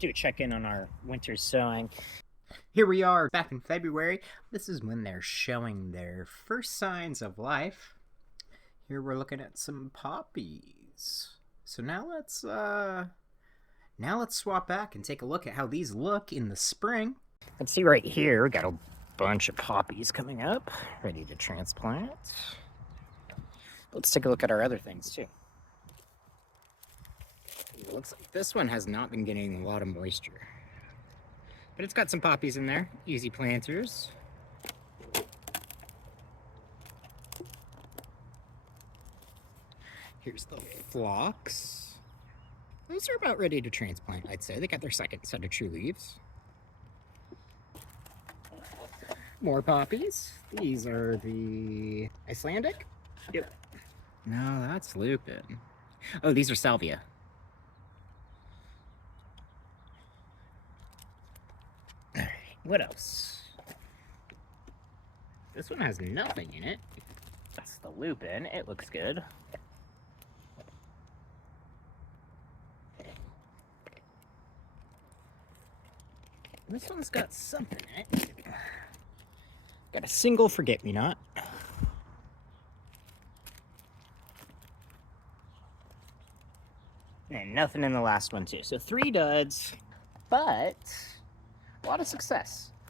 do a check-in on our winter sowing. Here we are back in February. This is when they're showing their first signs of life. Here we're looking at some poppies. So now let's swap back and take a look at how these look in the spring. Let's see right here, we got a bunch of poppies coming up, ready to transplant. Let's take a look at our other things too. It looks like this one has not been getting a lot of moisture, but it's got some poppies in there, easy planters. Here's the Phlox. Those are about ready to transplant, I'd say. They got their second set of true leaves. More poppies. These are the Icelandic? Yep. No, that's Lupine. Oh, these are salvia. Alright, what else? This one has nothing in it. That's the Lupine. It looks good. This one's got something in it. Got a single forget-me-not. And nothing in the last one too. So 3 duds, but a lot of success.